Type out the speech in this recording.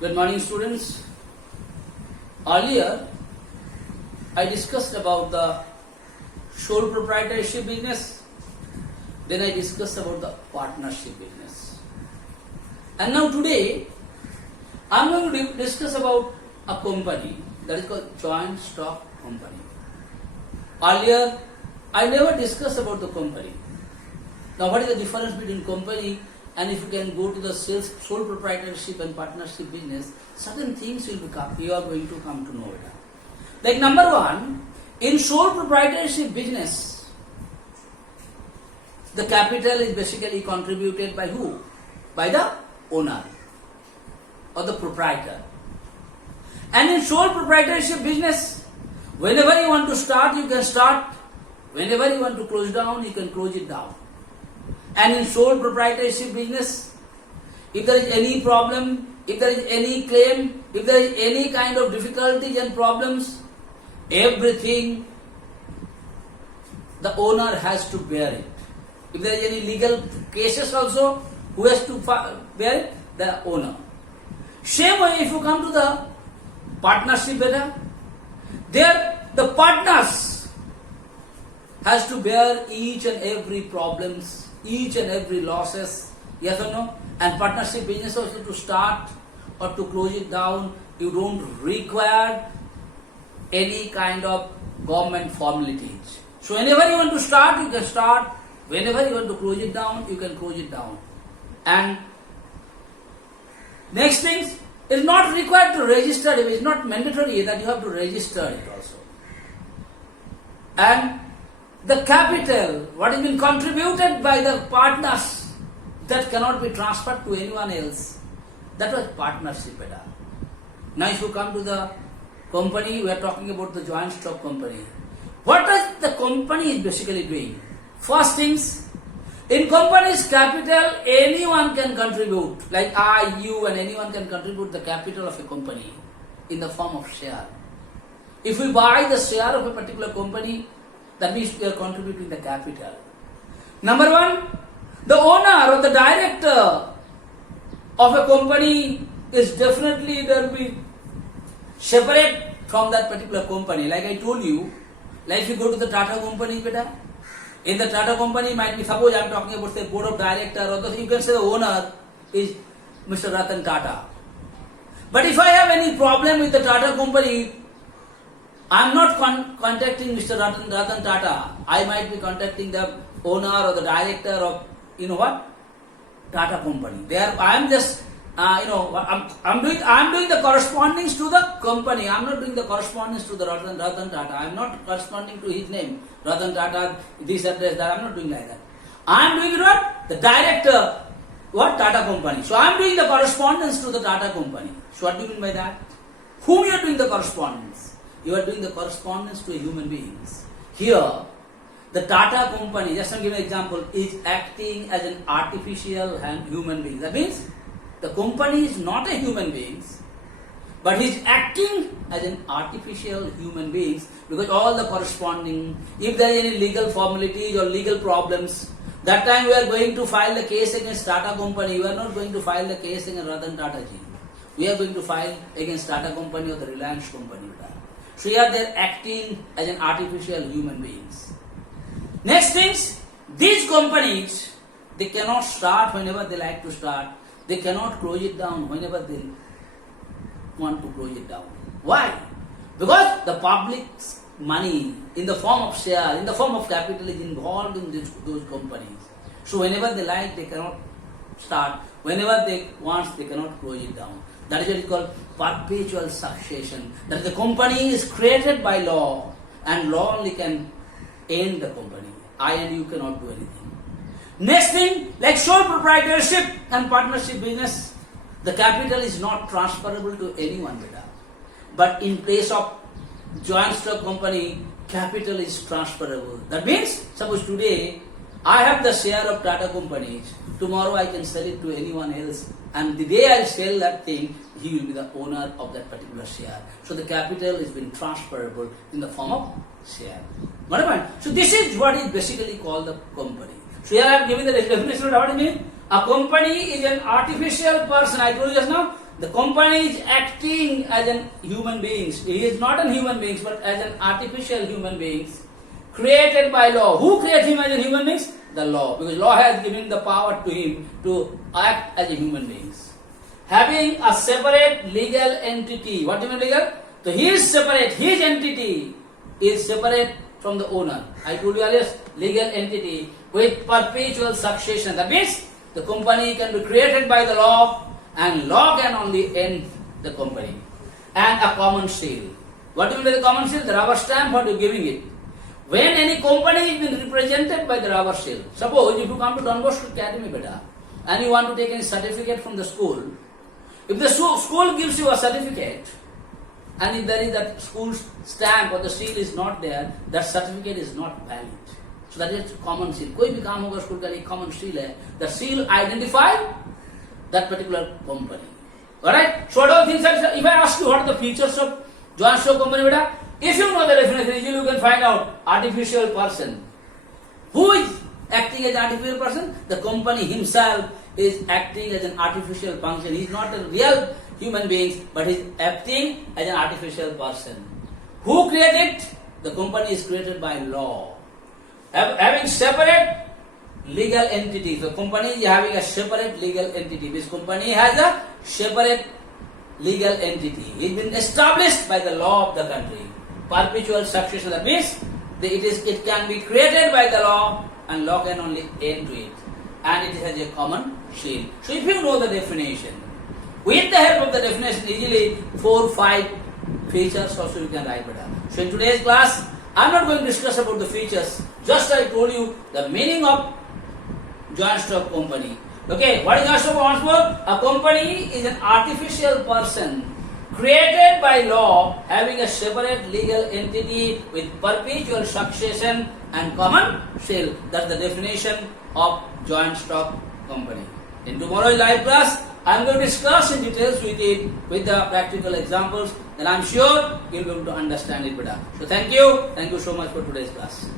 Good morning, students. Earlier, I discussed about the sole proprietorship business. Then I discussed about the partnership business. And now today, I am going to discuss about a company that is called joint stock company. Earlier, I never discussed about the company. Now, what is the difference between company and if you can go to the sole proprietorship and partnership business, certain things you are going to come to know it. Like number one, in sole proprietorship business, the capital is basically contributed by who? By the owner or the proprietor. And in sole proprietorship business, whenever you want to start, you can start. Whenever you want to close down, you can close it down. And in sole proprietorship business, if there is any problem, if there is any claim, if there is any kind of difficulties and problems, everything the owner has to bear it. If there is any legal cases also, who has to bear it? The owner. Same way if you come to the partnership better, there the partners has to bear each and every problems, each and every losses, yes or no? And partnership business also to start or to close it down, you don't require any kind of government formalities. So whenever you want to start, you can start. Whenever you want to close it down, you can close it down. And next thing, it's not required to register it. It's not mandatory that you have to register it also. And the capital, what has been contributed by the partners, that cannot be transferred to anyone else. That was partnership. Now if you come to the company, we are talking about the joint stock company. What does the company is basically doing? First things, in company's capital, anyone can contribute. Like I, you and anyone can contribute the capital of a company in the form of share. If we buy the share of a particular company, that means we are contributing the capital. Number one, the owner or the director of a company is definitely there will be separate from that particular company. Like I told you, like if you go to the Tata company, beta, in the Tata company might be, suppose I am talking about the board of director or you can say the owner is Mr. Ratan Tata. But if I have any problem with the Tata company, I am not contacting Mr. Ratan Tata. I might be contacting the owner or the director of, Tata company. There, I am just, I'm doing the correspondence to the company. I am not doing the correspondence to the Ratan Tata. I am not corresponding to his name. Ratan Tata, this address, that. I am not doing like that. I am doing what? The director, Tata company. So I am doing the correspondence to the Tata company. So what do you mean by that? Whom you are doing the correspondence? You are doing the correspondence to human beings. Here, the Tata company, just to give an example, is acting as an artificial human being. That means the company is not a human being, but he is acting as an artificial human being because all the corresponding, if there is any legal formalities or legal problems, that time we are going to file the case against Tata company. We are not going to file the case against Ratan Tata ji. We are going to file against Tata company or the Reliance company. So here they are acting as an artificial human beings. Next things, these companies, they cannot start whenever they like to start. They cannot close it down whenever they want to close it down. Why? Because the public's money in the form of share, in the form of capital is involved in those companies. So whenever they like, they cannot start. Whenever they want, they cannot close it down. That is what is called Perpetual Association. That the company is created by law and law only can end the company. I and you cannot do anything. Next thing, like sole proprietorship and partnership business, the capital is not transferable to anyone. But in place of joint stock company, capital is transferable. That means, suppose today, I have the share of Tata companies. Tomorrow I can sell it to anyone else. And the day I sell that thing, he will be the owner of that particular share. So the capital is being transferable in the form of share. Got a point? So this is what is basically called the company. So here I have given the definition of what it means. A company is an artificial person. I told you just now, The company is acting as an human beings. He is not a human beings, but as an artificial human beings created by law. Who creates him as a human beings? The law, because law has given the power to him to act as a human beings. Having a separate legal entity. What do you mean legal? So he is separate. His entity is separate from the owner. I told you earlier, legal entity with perpetual succession. That means the company can be created by the law, and law can only end the company. And a common seal. What do you mean by the common seal? The rubber stamp, what you are giving it. When any company is been represented by the rubber seal, suppose if you come to Don Bosco Academy, beta, and you want to take any certificate from the school, if the school gives you a certificate, and if there is that school's stamp or the seal is not there, that certificate is not valid. So that is common seal. कोई भी काम होगा school का एक common seal है. The seal identify that particular company. Alright? So what are the things that, if I ask you what are the features of joint stock company, beta, if you know the definition, easily you can find out artificial person. Who is acting as an artificial person? The company himself is acting as an artificial function. He is not a real human being, but he is acting as an artificial person. Who created it? The company is created by law. Having separate legal entity. The company is having a separate legal entity. This company has a separate legal entity. It has been established by the law of the country. Perpetual succession. That means it can be created by the law, and law can only end to it. And it has a common seal. So if you know the definition, with the help of the definition, easily 4 or 5 features also you can write better. So in today's class, I am not going to discuss about the features. Just I told you the meaning of joint stock company. Okay, what is joint stock once more? A company is an artificial person created by law, having a separate legal entity with perpetual succession and common seal. That's the definition of joint stock company. In tomorrow's live class, I am going to discuss in details with it, with the practical examples, and I am sure you will be able to understand it better. So thank you so much for today's class.